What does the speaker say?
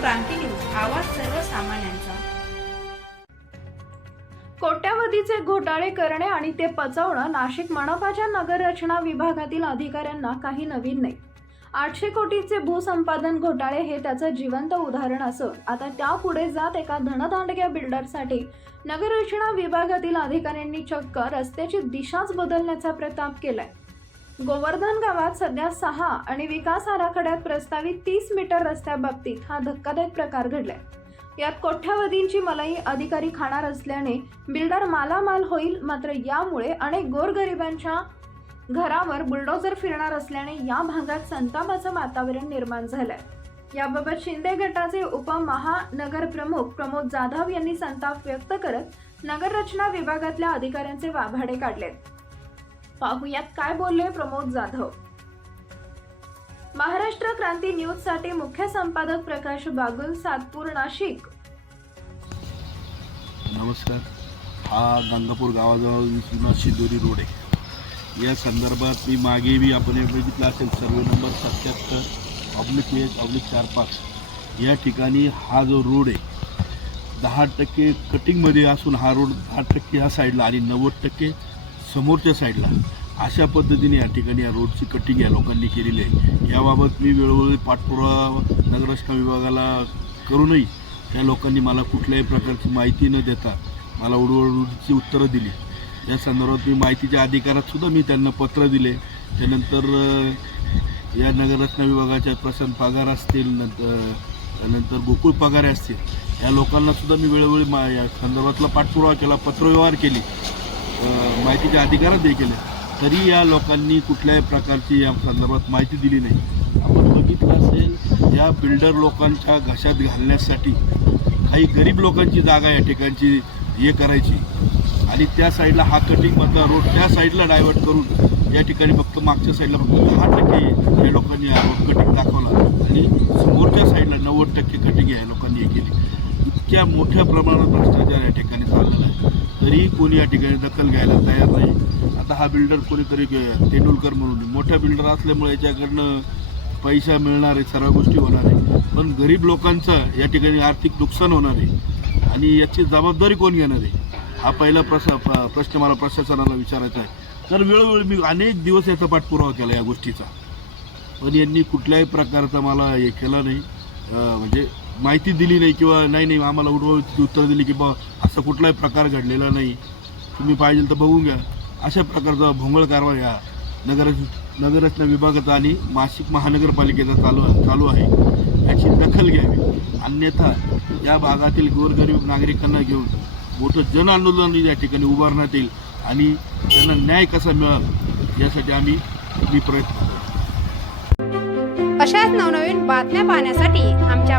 क्रांती news आवाज सर्वसामान्यांचा. कोट्यावधीचे घोटाळे करणे आणि ते पचवणं नाशिक मनपाच्या नगररचना विभागातील अधिकाऱ्यांना काही नवीन नाही. आठशे कोटीचे भूसंपादन घोटाळे हे त्याचं जिवंत उदाहरण असून आता त्यापुढे जात एका धनदांडग्या बिल्डरसाठी नगररचना विभागातील अधिकाऱ्यांनी चक्क रस्त्याची दिशाच बदलण्याचा प्रताप केलाय. गोवर्धन गावात सध्या सहा आणि विकास आराखड्यात प्रस्तावित तीस मीटर रस्त्याबाबतीत हा धक्कादायक प्रकार घडलाय. यात कोट्यावधींची मलाई अधिकारी खाणार असल्याने बिल्डर मालामाल होईल मात्र यामुळे अनेक गोरगरिबांच्या घरावर बुलडोजर फिरणार असल्याने या भागात संतापाचं वातावरण निर्माण झालंय. याबाबत शिंदे गटाचे उपमहानगर प्रमुख प्रमोद जाधव यांनी संताप व्यक्त करत नगररचना विभागातल्या अधिकाऱ्यांचे वाभाडे काढलेत. पाहुयात काय बोलले प्रमोद जाधव. महाराष्ट्र क्रांती न्यूजसाठी मुख्य संपादक प्रकाश बागुल सातपूर नाशिक. नमस्कार. हा गंगापूर गावाजवळ जुना शिदोरी रोड आहे. या संदर्भात मी मागे बी आपण बघितलं असेल सर्वे नंबर सत्याहत्तर ऑब्लिक एक ऑब्लिक चार पाच या ठिकाणी हा जो रोड आहे दहा टक्के कटिंगमध्ये असून हा रोड दहा टक्के ह्या साईडला आणि नव्वद टक्के समोरच्या साईडला अशा पद्धतीने या ठिकाणी या रोडची कटिंग या लोकांनी केलेली आहे. याबाबत मी वेळोवेळी पाठपुरावा नगररचना विभागाला करूनही या लोकांनी मला कुठल्याही प्रकारची माहिती न देता मला उडवडची उत्तरं दिली. या संदर्भात मी माहितीच्या अधिकारात सुद्धा मी त्यांना पत्र दिले. त्यानंतर या नगररचना विभागाच्या प्रशांत पगार असतील नंतर नंतर गोकुळ पगारे असतील या लोकांनासुद्धा मी वेळोवेळी मा या संदर्भातला पाठपुरावा केला पत्रव्यवहार केली. माहितीच्या अधिकारात हे केले. तरी या लोकांनी कुठल्याही प्रकारची या संदर्भात माहिती दिली नाही. आपण बघितलं असेल या बिल्डर लोकांच्या घशात घालण्यासाठी काही गरीब लोकांची जागा या ठिकाणची हे करायची. आणि त्या साईडला हा कटिंगमधला रोड त्या साईडला डायव्हर्ट करून या ठिकाणी फक्त मागच्या साईडला फक्त दहा टक्के या लोकांनी रोड कटिंग दाखवला. आणि समोरच्या साईडला नव्वद टक्के कटिंग या लोकांनी हे केली. इतक्या मोठ्या प्रमाणात भ्रष्टाचार या ठिकाणी चाललेला आहे. तरीही कोणी या ठिकाणी दखल घ्यायला तयार नाही. आता हा बिल्डर कोणीतरी तेंडुलकर म्हणून. मोठ्या बिल्डर असल्यामुळे याच्याकडनं पैसा मिळणार आहे सर्व गोष्टी होणार आहे. पण गरीब लोकांचं या ठिकाणी आर्थिक नुकसान होणार आहे. आणि याची जबाबदारी कोण घेणार आहे? हा पहिला प्रश्न प्रश्न मला प्रशासनाला विचारायचा आहे. तर वेळोवेळी मी अनेक दिवस याचा पाठपुरावा केला या गोष्टीचा. पण यांनी कुठल्याही प्रकारचा मला हे केला नाही. म्हणजे माहिती दिली नाही किंवा नाही नाही आम्हाला उडवळीची उत्तर दिली की बा असा कुठलाही प्रकार घडलेला नाही. तुम्ही पाहिजे तर बघून घ्या. अशा प्रकारचा भोंगळ कारवाई या नगर नगररचना विभागाचा आणि नाशिक महानगरपालिकेचा चालू चालू आहे. याची दखल घ्यावी. अन्यथा या भागातील गोरगरीब नागरिकांना घेऊन मोठं जन आंदोलन या ठिकाणी उभारण्यात येईल आणि त्यांना न्याय कसा मिळाल यासाठी आम्ही मी प्रयत्न करतो. अशाच नवनवीन बातम्या पाहण्यासाठी आमच्या